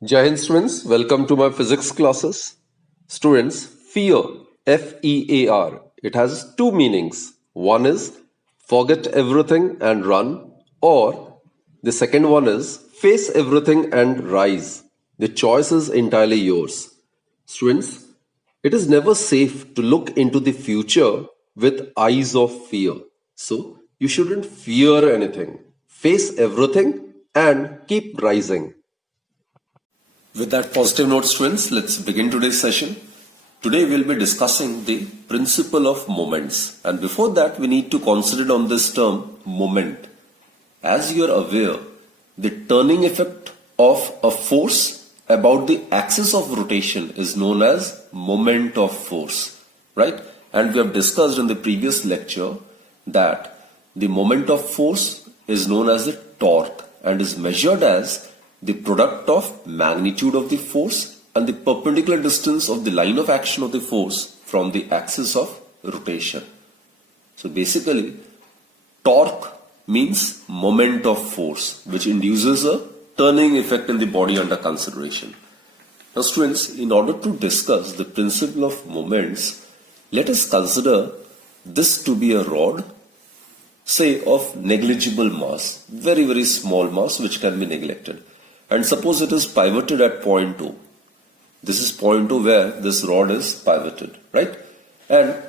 Jai Hind students, welcome to my physics classes. Students, fear, F-E-A-R, it has two meanings. One is forget everything and run, or the second one is face everything and rise. The choice is entirely yours. Students, it is never safe to look into the future with eyes of fear. So, you shouldn't fear anything. Face everything and keep rising. With that positive note, students, let's begin today's session. Today we'll be discussing the principle of moments. And before that, we need to consider on this term moment. As you are aware, the turning effect of a force about the axis of rotation is known as moment of force, right? And we have discussed in the previous lecture that the moment of force is known as the torque and is measured as the product of magnitude of the force and the perpendicular distance of the line of action of the force from the axis of rotation. So basically, torque means moment of force which induces a turning effect in the body under consideration. Now students, in order to discuss the principle of moments, let us consider this to be a rod, say of negligible mass, very small mass which can be neglected. And suppose it is pivoted at point O. This is point O where this rod is pivoted, right? And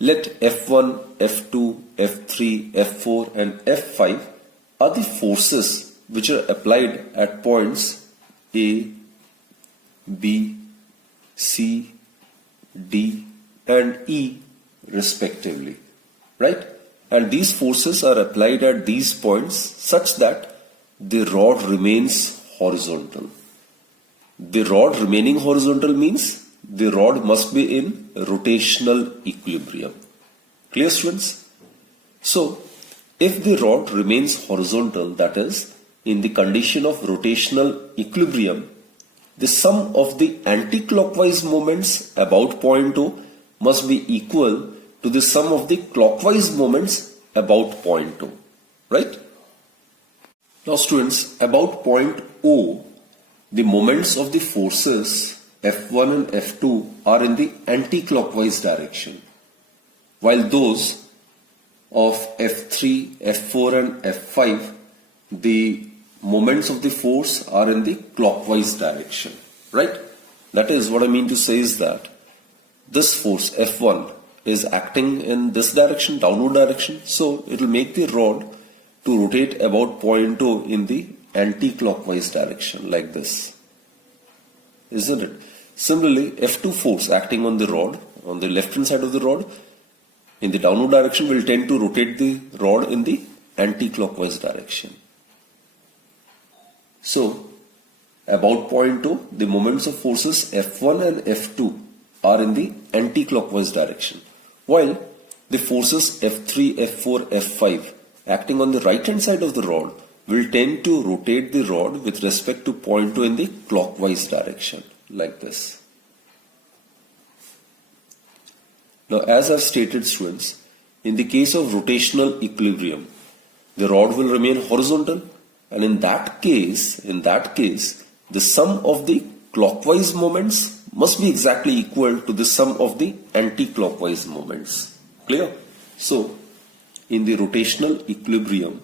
let F1, F2, F3, F4 and F5 are the forces which are applied at points A, B, C, D and E respectively, right? And these forces are applied at these points such that the rod remains horizontal. The rod remaining horizontal means the rod must be in rotational equilibrium. Clear, students? So, if the rod remains horizontal, that is, in the condition of rotational equilibrium, the sum of the anti-clockwise moments about point O must be equal to the sum of the clockwise moments about point O, right? Now students, about point O, the moments of the forces F1 and F2 are in the anti-clockwise direction, while those of F3, F4 and F5, the moments of the force are in the clockwise direction, right? That is, what I mean to say is that this force F1 is acting in this direction, downward direction, so it will make the rod to rotate about point O in the anti-clockwise direction like this, isn't it? Similarly, F2 force acting on the rod, on the left hand side of the rod, in the downward direction will tend to rotate the rod in the anti-clockwise direction. So, about point O, the moments of forces F1 and F2 are in the anti-clockwise direction, while the forces F3, F4, F5 acting on the right hand side of the rod will tend to rotate the rod with respect to point O in the clockwise direction, like this. Now, as I've stated, students, in the case of rotational equilibrium, the rod will remain horizontal, and in that case, the sum of the clockwise moments must be exactly equal to the sum of the anti-clockwise moments. Clear? So, in the rotational equilibrium,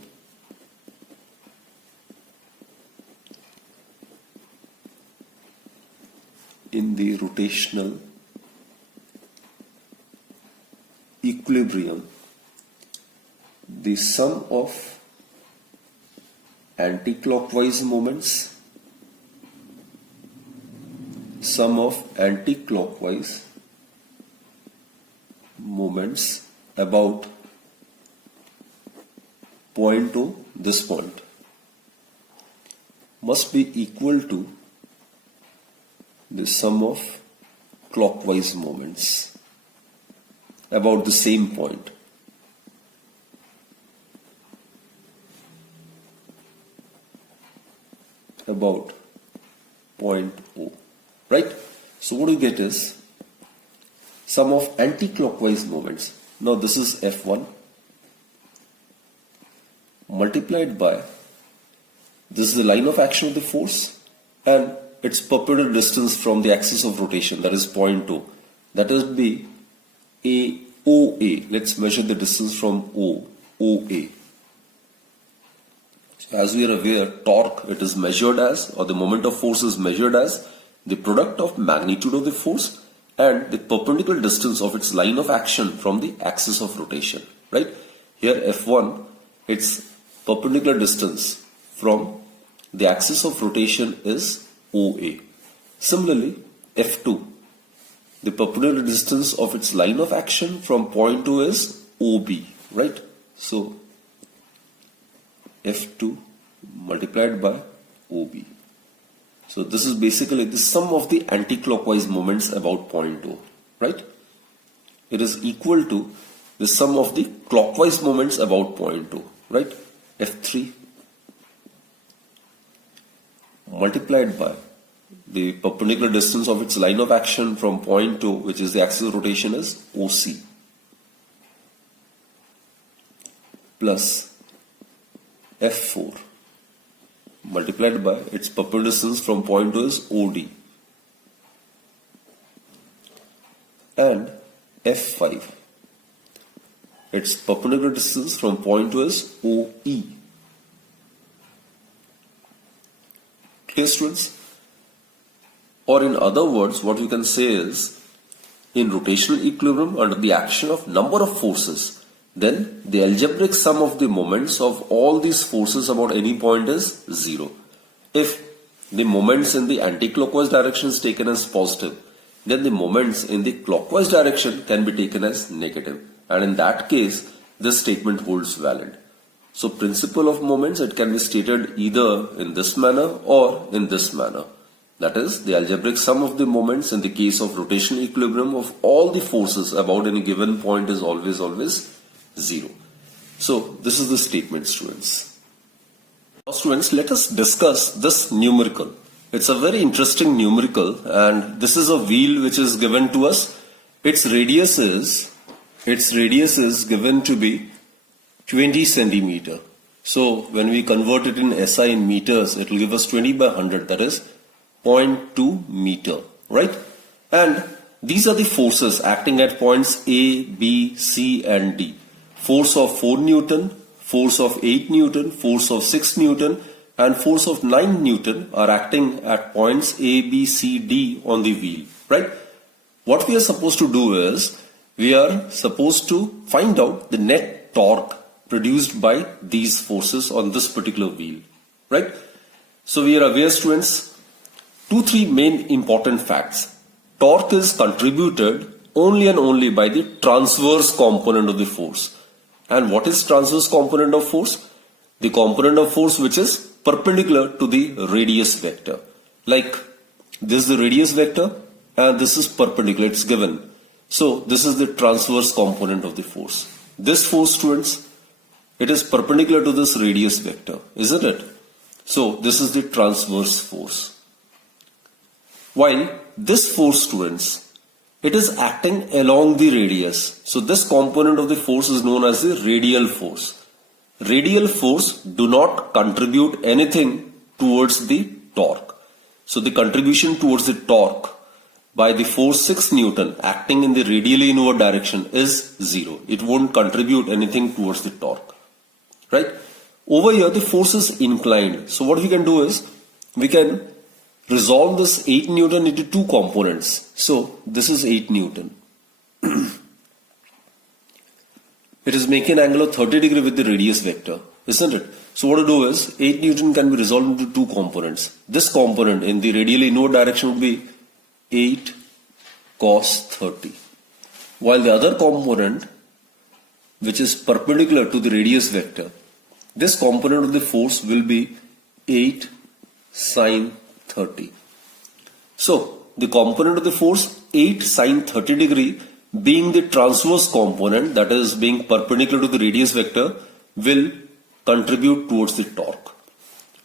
the sum of anti-clockwise moments, about point O, this point, must be equal to the sum of clockwise moments about the same point. About point O, right? So what you get is sum of anti-clockwise moments. Now this is F1 multiplied by, this is the line of action of the force, and its perpendicular distance from the axis of rotation, that is point O. That will be AOA. Let's measure the distance from OA. So as we are aware, torque, it is measured as, or the moment of force is measured as, the product of magnitude of the force and the perpendicular distance of its line of action from the axis of rotation, right? Here F1, its perpendicular distance from the axis of rotation is OA. Similarly, F2, the perpendicular distance of its line of action from point O is OB, right? So F2 multiplied by OB. So this is basically the sum of the anti-clockwise moments about point O, right? It is equal to the sum of the clockwise moments about point O, right? F3 multiplied by the perpendicular distance of its line of action from point O, which is the axis of rotation, is OC, plus F4 multiplied by its perpendicular distance from point O is OD, and F5, its perpendicular distance from point O is OE. Clear, students? Or in other words, what we can say is, in rotational equilibrium under the action of number of forces, then the algebraic sum of the moments of all these forces about any point is 0. If the moments in the anti-clockwise direction is taken as positive, then the moments in the clockwise direction can be taken as negative. And in that case, this statement holds valid. So principle of moments, it can be stated either in this manner or in this manner. That is, the algebraic sum of the moments in the case of rotational equilibrium of all the forces about any given point is always 0. So this is the statement, students. Now students, let us discuss this numerical. It's a very interesting numerical, and this is a wheel which is given to us. Its radius is given to be 20 centimeter. So when we convert it in SI in meters, it will give us 20 by 100, that is 0.2 meter, right? And these are the forces acting at points A, B, C and D. Force of 4 Newton, force of 8 Newton, force of 6 Newton and force of 9 Newton are acting at points A, B, C, D on the wheel, right? What we are supposed to do is, we are supposed to find out the net torque produced by these forces on this particular wheel, right? So we are aware, students, 2-3 main important facts. Torque is contributed only and only by the transverse component of the force. And what is transverse component of force? The component of force which is perpendicular to the radius vector. Like this is the radius vector and this is perpendicular, it's given. So this is the transverse component of the force. This force, students, it is perpendicular to this radius vector, isn't it? So this is the transverse force. While this force, students, it is acting along the radius. So this component of the force is known as the radial force. Radial force do not contribute anything towards the torque. So the contribution towards the torque by the force 6 Newton acting in the radially inward direction is 0. It won't contribute anything towards the torque, right? Over here the force is inclined. So what we can do is, we can resolve this 8 Newton into 2 components. So this is 8 Newton. It is making an angle of 30 degree with the radius vector, isn't it? So what to do is, 8 Newton can be resolved into 2 components. This component in the radially inward direction would be 8 cos 30. While the other component, which is perpendicular to the radius vector, this component of the force will be 8 sin 30. So the component of the force 8 sin 30 degree being the transverse component, that is being perpendicular to the radius vector, will contribute towards the torque.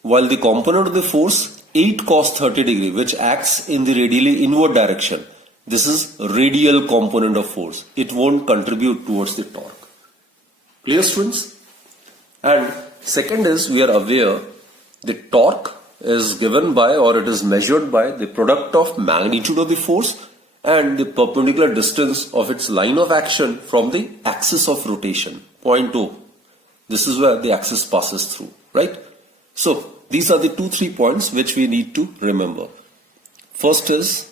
While the component of the force 8 cos 30 degree, which acts in the radially inward direction, this is radial component of force. It won't contribute towards the torque. Clear, students? And second is, we are aware the torque is given by, or it is measured by, the product of magnitude of the force and the perpendicular distance of its line of action from the axis of rotation, point O. This is where the axis passes through, right? So these are the 2-3 points which we need to remember. First is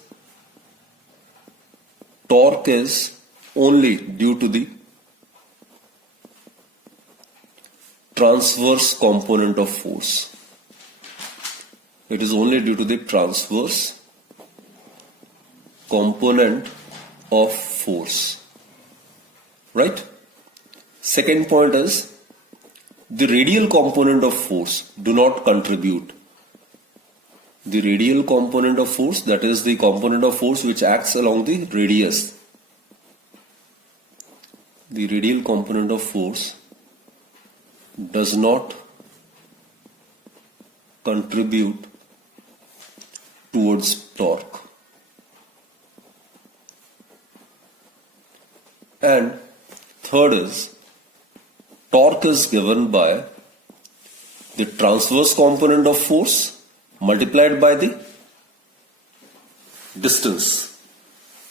torque is only due to the transverse component of force. It is only due to the transverse component of force, right? Second point is the radial component of force do not contribute. The radial component of force, that is the component of force which acts along the radius. The radial component of force does not contribute towards torque. And third is torque is given by the transverse component of force multiplied by the distance,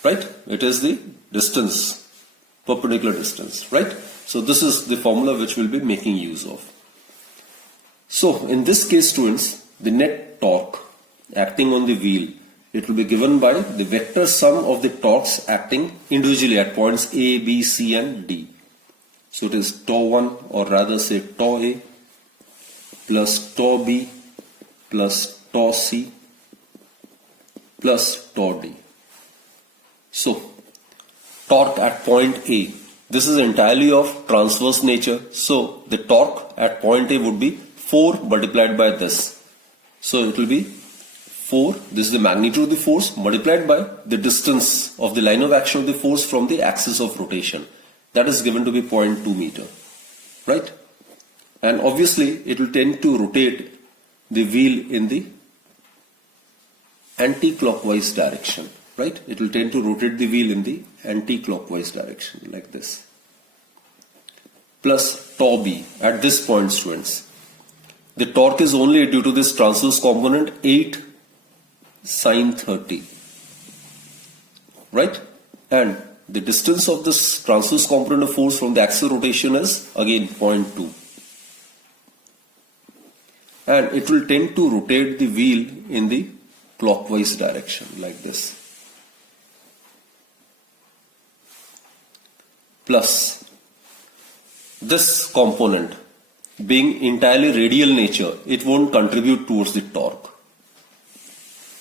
right? It is the distance, perpendicular distance, right? So this is the formula which we'll be making use of. So in this case, students, the net torque acting on the wheel, it will be given by the vector sum of the torques acting individually at points A, B, C and D. So it is tau 1, or rather say tau A plus tau B plus tau C plus tau D. So torque at point A, this is entirely of transverse nature. So the torque at point A would be 4 multiplied by this. So it will be 4, this is the magnitude of the force multiplied by the distance of the line of action of the force from the axis of rotation. That is given to be 0.2 meter, right? And obviously it will tend to rotate the wheel in the anti-clockwise direction, right? It will tend to rotate the wheel in the anti-clockwise direction like this. Plus tau B at this point, students. The torque is only due to this transverse component 8 sine 30, right? And the distance of this transverse component of force from the axis of rotation is again 0.2. And it will tend to rotate the wheel in the clockwise direction like this. Plus this component being entirely radial nature, it won't contribute towards the torque.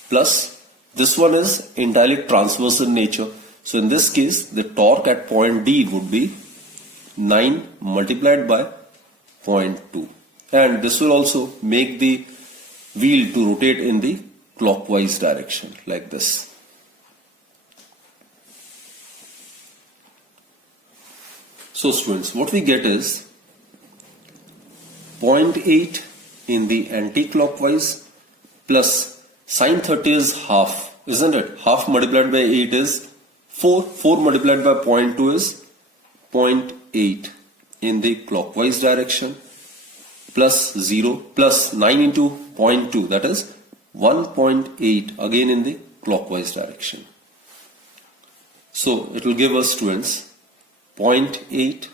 Plus this one is entirely transverse in nature. So in this case, the torque at point D would be 9 multiplied by 0.2. And this will also make the wheel to rotate in the clockwise direction like this. So students, what we get is 0.8 in the anti-clockwise plus sine 30 is half, isn't it? Half multiplied by 8 is 4. 4 multiplied by 0.2 is 0.8 in the clockwise direction plus 0 plus 9 into 0.2, that is 1.8 again in the clockwise direction. So it will give us, students, 0.8.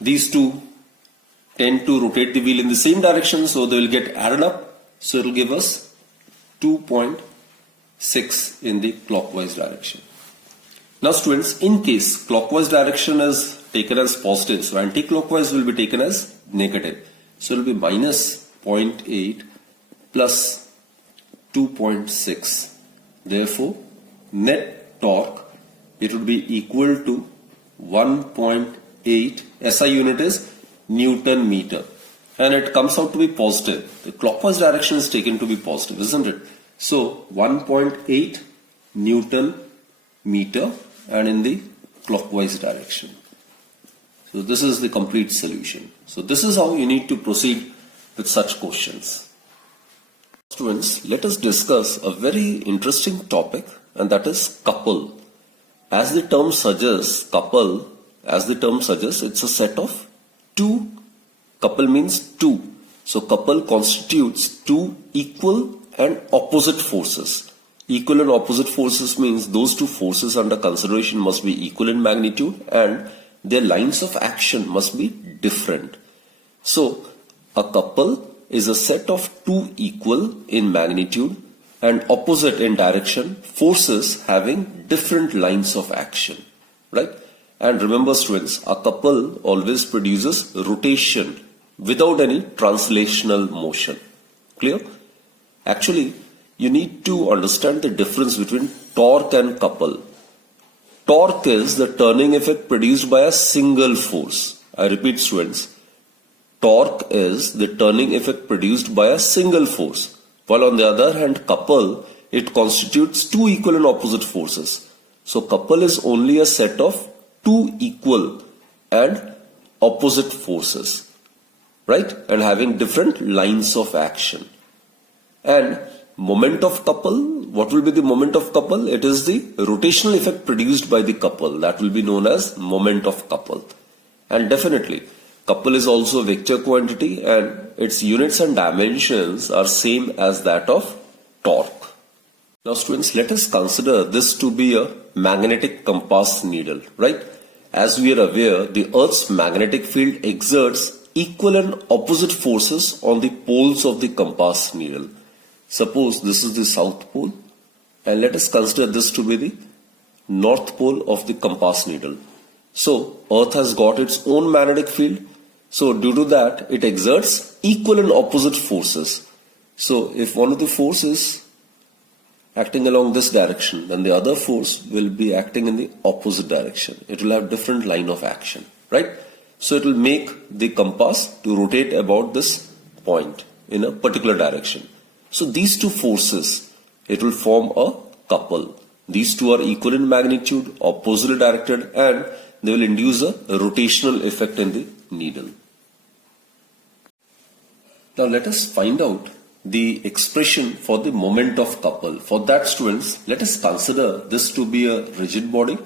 These two tend to rotate the wheel in the same direction, so they will get added up. So it will give us 2.6 in the clockwise direction. Now students, in case clockwise direction is taken as positive, so anti-clockwise will be taken as negative. So it will be minus 0.8 plus 2.6. Therefore, net torque, it would be equal to 1.8. SI unit is Newton meter. And it comes out to be positive. The clockwise direction is taken to be positive, isn't it? So 1.8 Newton meter and in the clockwise direction. So this is the complete solution. So this is how you need to proceed with such questions. Students, let us discuss a very interesting topic, and that is couple. As the term suggests, couple, as the term suggests, it's a set of two. Couple means two. So couple constitutes two equal and opposite forces. Equal and opposite forces means those two forces under consideration must be equal in magnitude and their lines of action must be different. So a couple is a set of two equal in magnitude and opposite in direction forces having different lines of action, right? And remember students, a couple always produces rotation without any translational motion. Clear? Actually, you need to understand the difference between torque and couple. Torque is the turning effect produced by a single force. I repeat students, torque is the turning effect produced by a single force. While on the other hand, couple, it constitutes two equal and opposite forces. So couple is only a set of two equal and opposite forces, right? And having different lines of action. And moment of couple, what will be the moment of couple? It is the rotational effect produced by the couple. That will be known as moment of couple. And definitely, couple is also a vector quantity and its units and dimensions are same as that of torque. Now students, let us consider this to be a magnetic compass needle, right? As we are aware, the Earth's magnetic field exerts equal and opposite forces on the poles of the compass needle. Suppose this is the south pole and let us consider this to be the north pole of the compass needle. So Earth has got its own magnetic field. So due to that, it exerts equal and opposite forces. So if one of the forces acting along this direction, then the other force will be acting in the opposite direction. It will have different line of action, right? So it will make the compass to rotate about this point in a particular direction. So these two forces, it will form a couple. These two are equal in magnitude, oppositely directed, and they will induce a rotational effect in the needle. Now let us find out the expression for the moment of couple. For that students, let us consider this to be a rigid body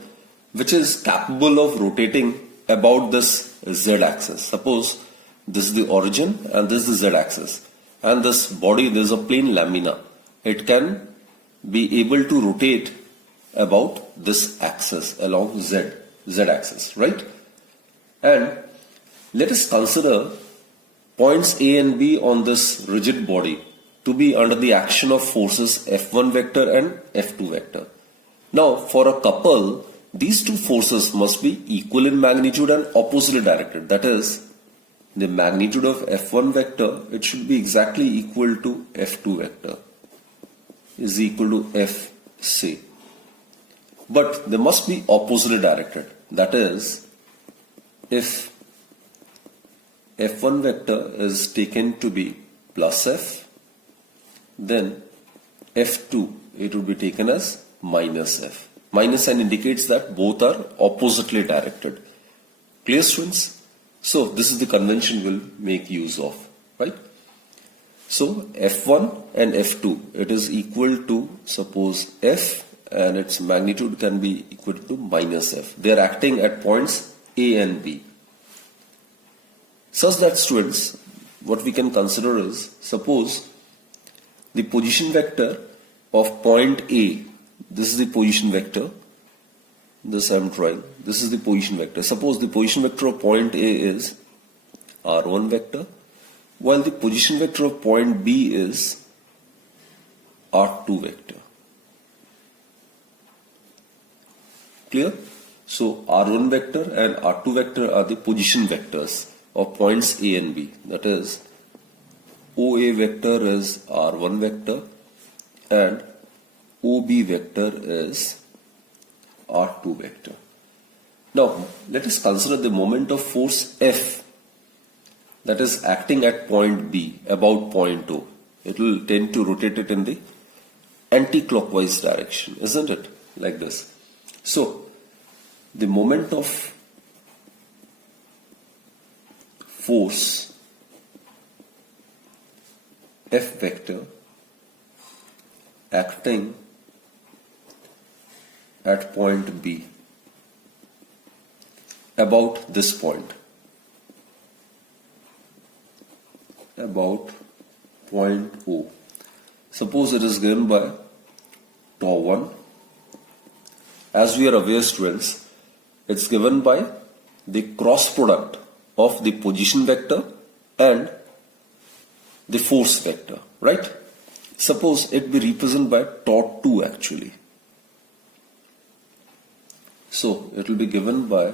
which is capable of rotating about this z-axis. Suppose this is the origin and this is the z-axis. And this body, there is a plane lamina. It can be able to rotate about this axis along z-axis, right? And let us consider points A and B on this rigid body to be under the action of forces F1 vector and F2 vector. Now, for a couple, these two forces must be equal in magnitude and oppositely directed. That is, the magnitude of F1 vector, it should be exactly equal to F2 vector, is equal to Fc. But they must be oppositely directed. That is, if F1 vector is taken to be plus F, then F2, it will be taken as minus F. Minus sign indicates that both are oppositely directed. Clear students? So this is the convention we'll make use of, right? So F1 and F2, it is equal to, suppose F, and its magnitude can be equal to minus F. They are acting at points A and B. Such that students, what we can consider is, suppose the position vector of point A, this is the position vector, this I am drawing, this is the position vector. Suppose the position vector of point A is R1 vector, while the position vector of point B is R2 vector. Clear? So R1 vector and R2 vector are the position vectors of points A and B. That is, OA vector is R1 vector and OB vector is R2 vector. Now, let us consider the moment of force F that is acting at point B, about point O. It will tend to rotate it in the anti-clockwise direction, isn't it? Like this. So, the moment of force F vector acting at point B about this point. about point O. Suppose it is given by tau 1. As we are aware, students, it's given by the cross product of the position vector and the force vector, right? Suppose it be represented by tau 2 actually. So it will be given by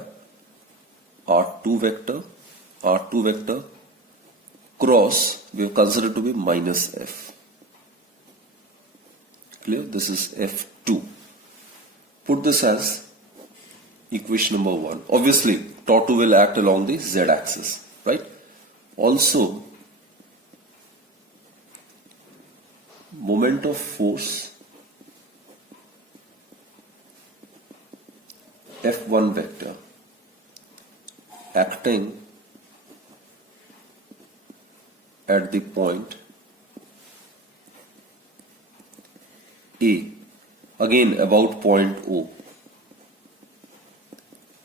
R2 vector cross, we have considered to be minus F. Clear? This is F2. Put this as equation number 1. Obviously, tau 2 will act along the z axis, right? Also, moment of force F1 vector acting at the point A, again about point O.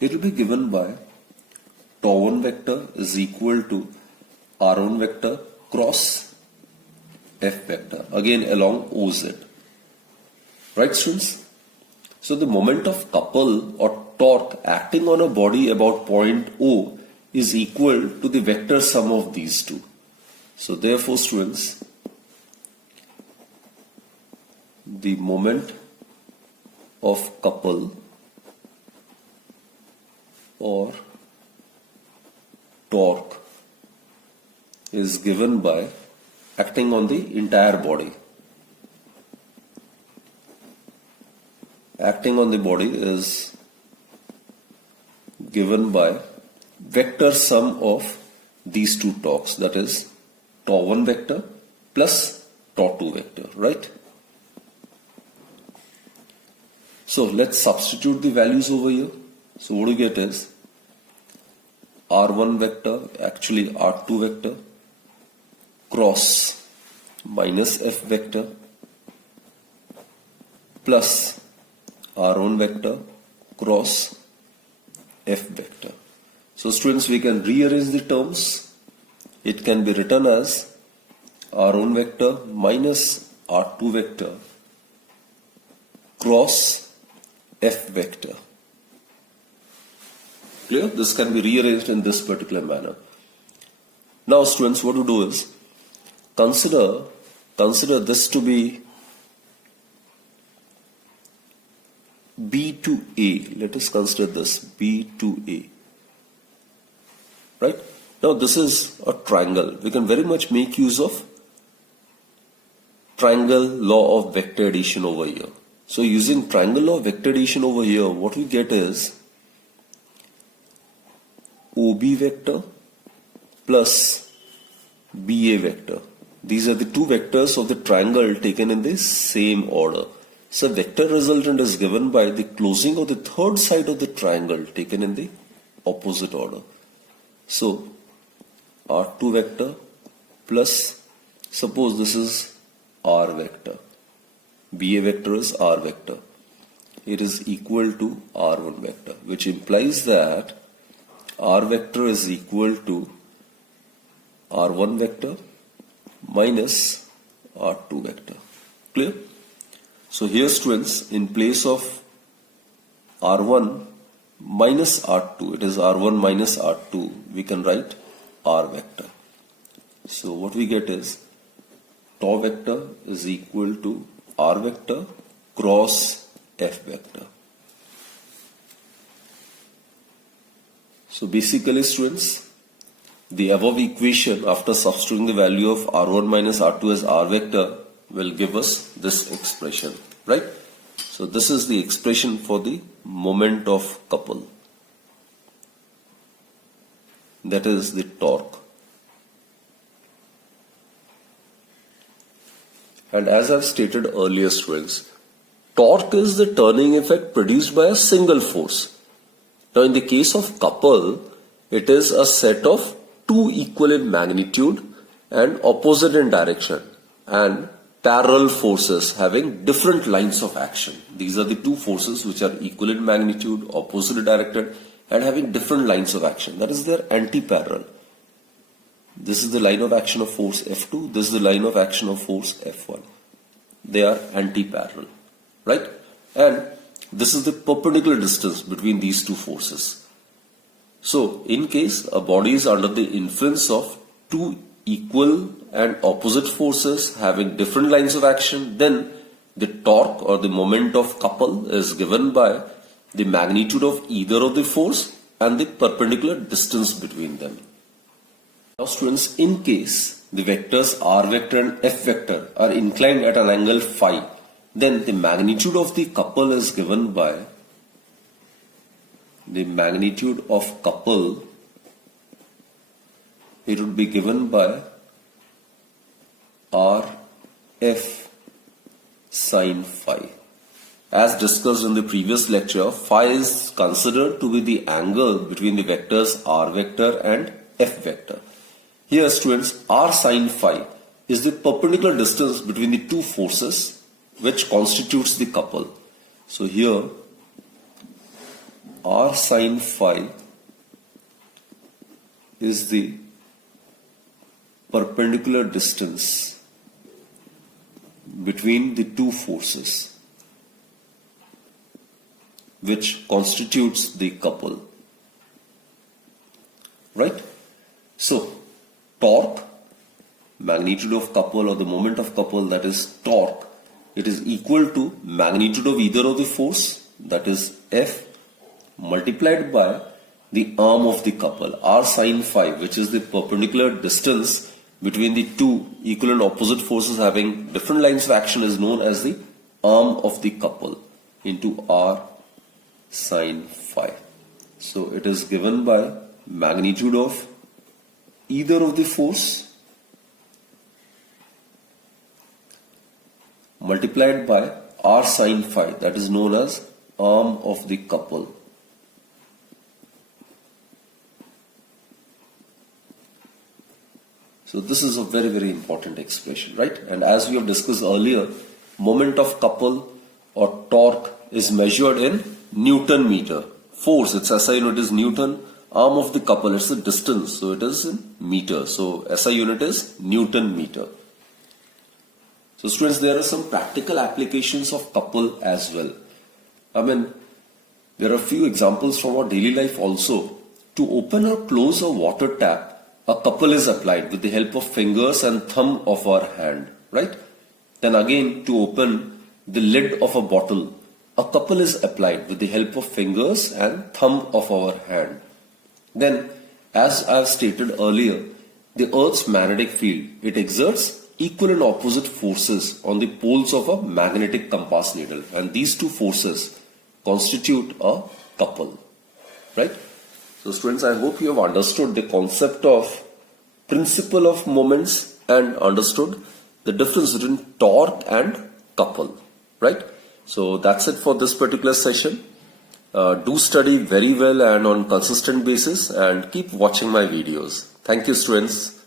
It will be given by tau 1 vector is equal to R1 vector cross F vector, again along OZ. Right, students? So the moment of couple or torque acting on a body about point O is equal to the vector sum of these two. So therefore, students, the moment of couple or torque is given by acting on the entire body. Acting on the body is given by vector sum of these two torques, that is tau 1 vector plus tau 2 vector, right? So let's substitute the values over here. So what we get is R1 vector, actually R2 vector cross minus F vector plus R1 vector cross F vector. So students, we can rearrange the terms. It can be written as R1 vector minus R2 vector cross F vector. Clear? This can be rearranged in this particular manner. Now students, what to do is consider this to be B to A. Let us consider this B to A. Right? Now this is a triangle. We can very much make use of triangle law of vector addition over here. So using triangle law of vector addition over here, what we get is OB vector plus BA vector. These are the two vectors of the triangle taken in the same order. So vector resultant is given by the closing of the third side of the triangle taken in the opposite order. So R2 vector plus, suppose this is R vector, BA vector is R vector. It is equal to R1 vector, which implies that R vector is equal to R1 vector minus R2 vector. Clear? So here students, in place of R1 minus R2, it is R1 minus R2, we can write R vector. So what we get is tau vector is equal to R vector cross F vector. So basically students, the above equation after substituting the value of R1 minus R2 as R vector will give us this expression, right? So this is the expression for the moment of couple. That is the torque. And as I've stated earlier students, torque is the turning effect produced by a single force. Now in the case of couple, it is a set of two equal in magnitude and opposite in direction and parallel forces having different lines of action. These are the two forces which are equal in magnitude, opposite directed and having different lines of action. That is, they are anti-parallel. This is the line of action of force F2. This is the line of action of force F1. They are anti-parallel, right? And this is the perpendicular distance between these two forces. So, in case a body is under the influence of two equal and opposite forces having different lines of action, then the torque or the moment of couple is given by the magnitude of either of the force and the perpendicular distance between them. Now students, in case the vectors r vector and f vector are inclined at an angle phi, then the magnitude of the couple is given by the magnitude of couple, it would be given by Rf sin phi. As discussed in the previous lecture, phi is considered to be the angle between the vectors r vector and f vector. Here students, r sin phi is the perpendicular distance between the two forces which constitutes the couple. So here r sin phi is the perpendicular distance between the two forces which constitutes the couple, right? So torque, magnitude of couple or the moment of couple, that is torque, it is equal to magnitude of either of the force, that is F, multiplied by the arm of the couple, r sin phi, which is the perpendicular distance between the two equal and opposite forces having different lines of action, is known as the arm of the couple, into r sin phi. So it is given by magnitude of either of the force multiplied by r sin phi, that is known as arm of the couple. So this is a very, very important expression, right? And as we have discussed earlier, moment of couple or torque is measured in Newton meter. Force, its SI unit is Newton. Arm of the couple, it's the distance, so it is in meter. So SI unit is Newton meter. So students, there are some practical applications of couple as well. I mean, there are a few examples from our daily life also. To open or close a water tap, a couple is applied with the help of fingers and thumb of our hand, right? Then again, to open the lid of a bottle, a couple is applied with the help of fingers and thumb of our hand. Then, as I have stated earlier, the Earth's magnetic field, it exerts equal and opposite forces on the poles of a magnetic compass needle, and these two forces constitute a couple, right? So students, I hope you have understood the concept of principle of moments and understood the difference between torque and couple, right? So that's it for this particular session. Do study very well and on consistent basis, and keep watching my videos. Thank you students.